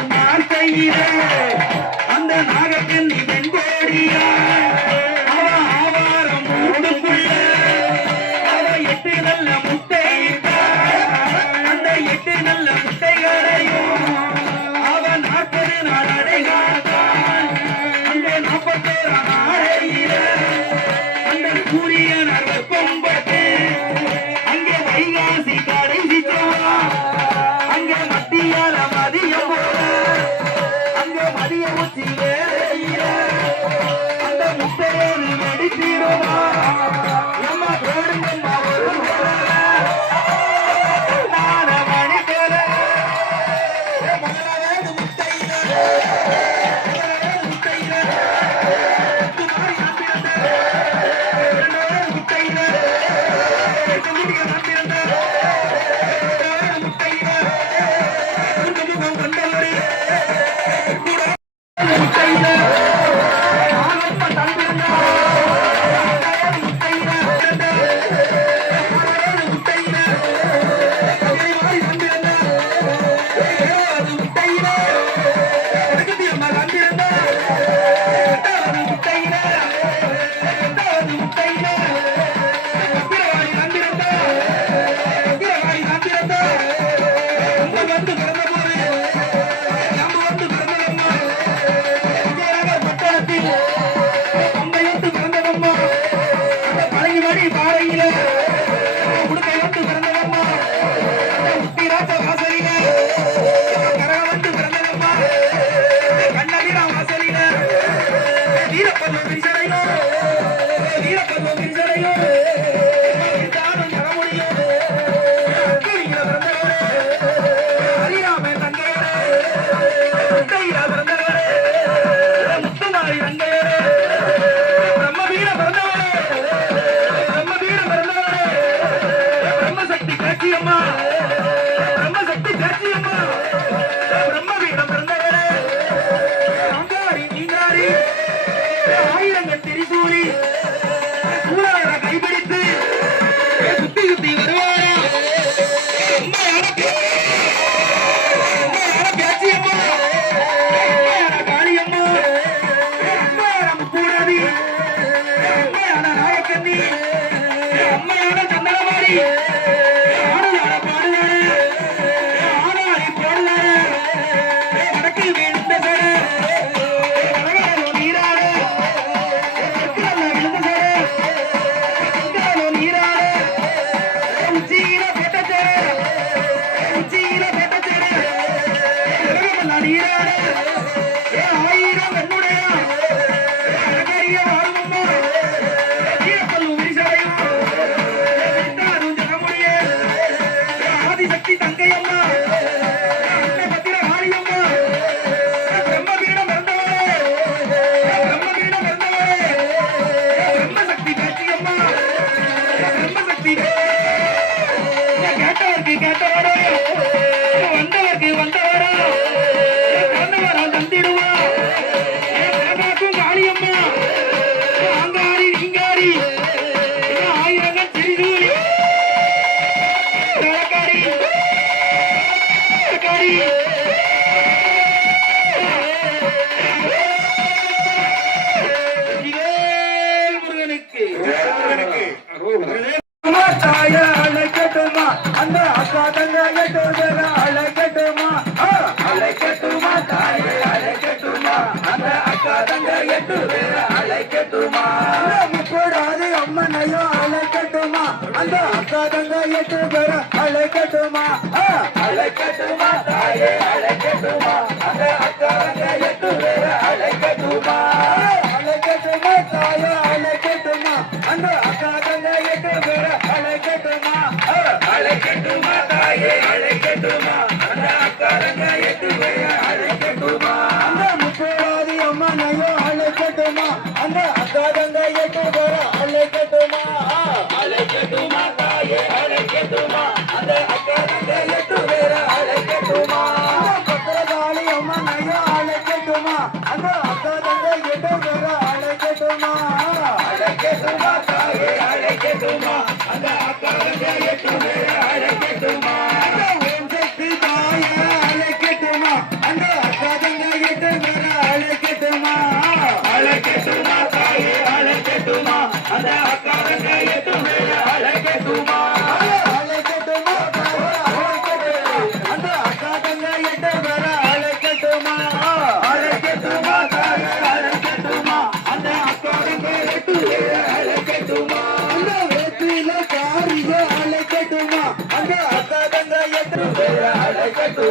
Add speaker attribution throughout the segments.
Speaker 1: அம்மா சீக்கிரமே tirar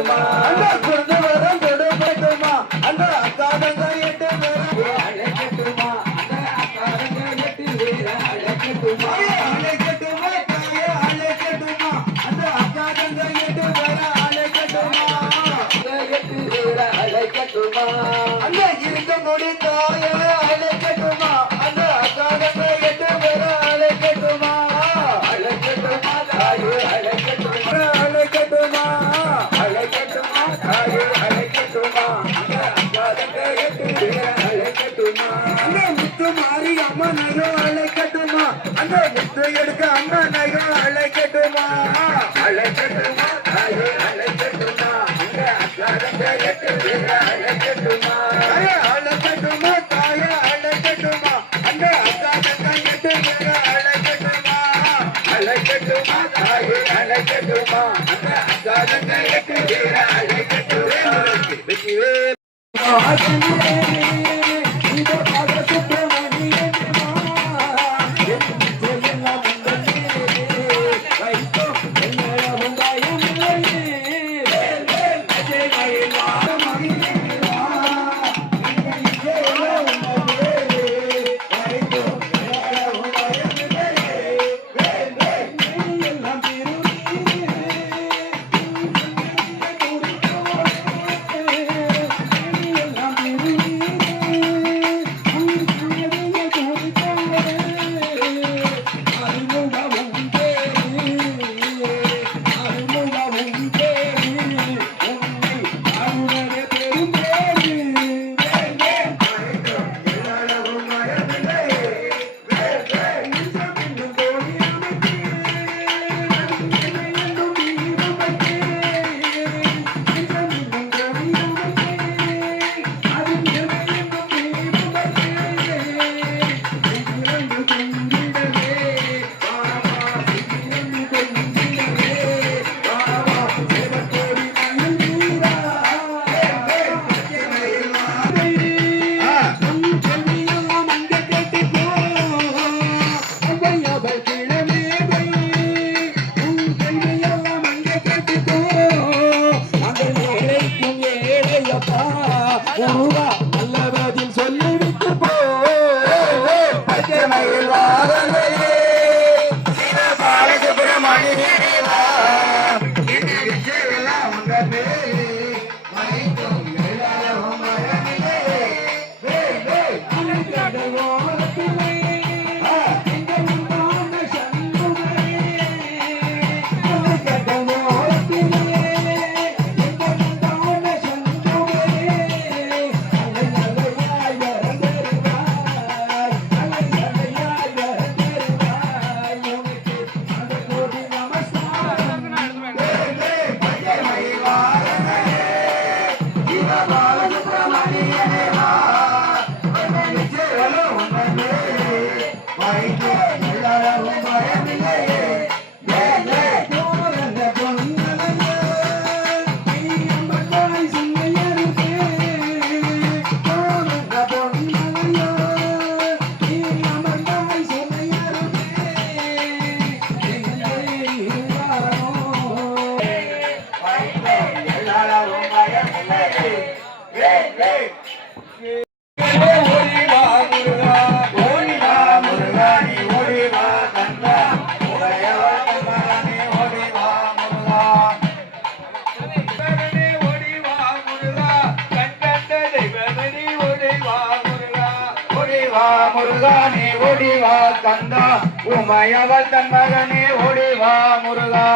Speaker 2: அழைக்கட்டுமா burger. ஓடிவா முருகானே ஓடிவா கந்தா. உமையவள் தன் மகனே ஓடிவா முருகா.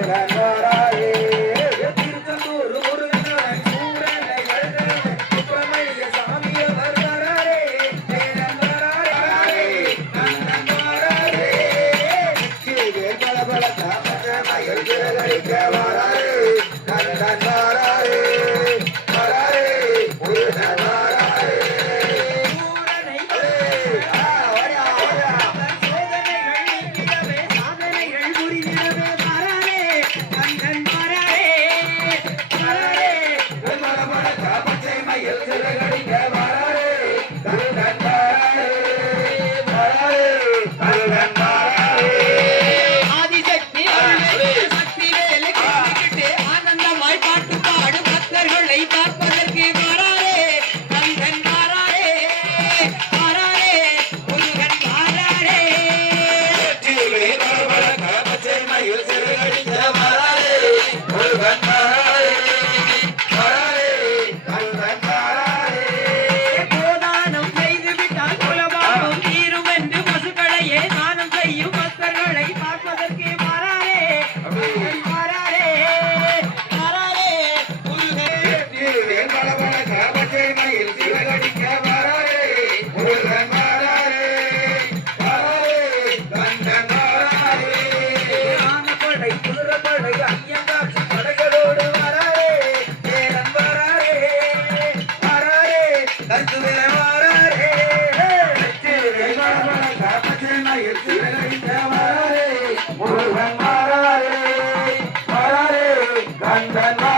Speaker 2: Thank you. Yeah. கந்தனா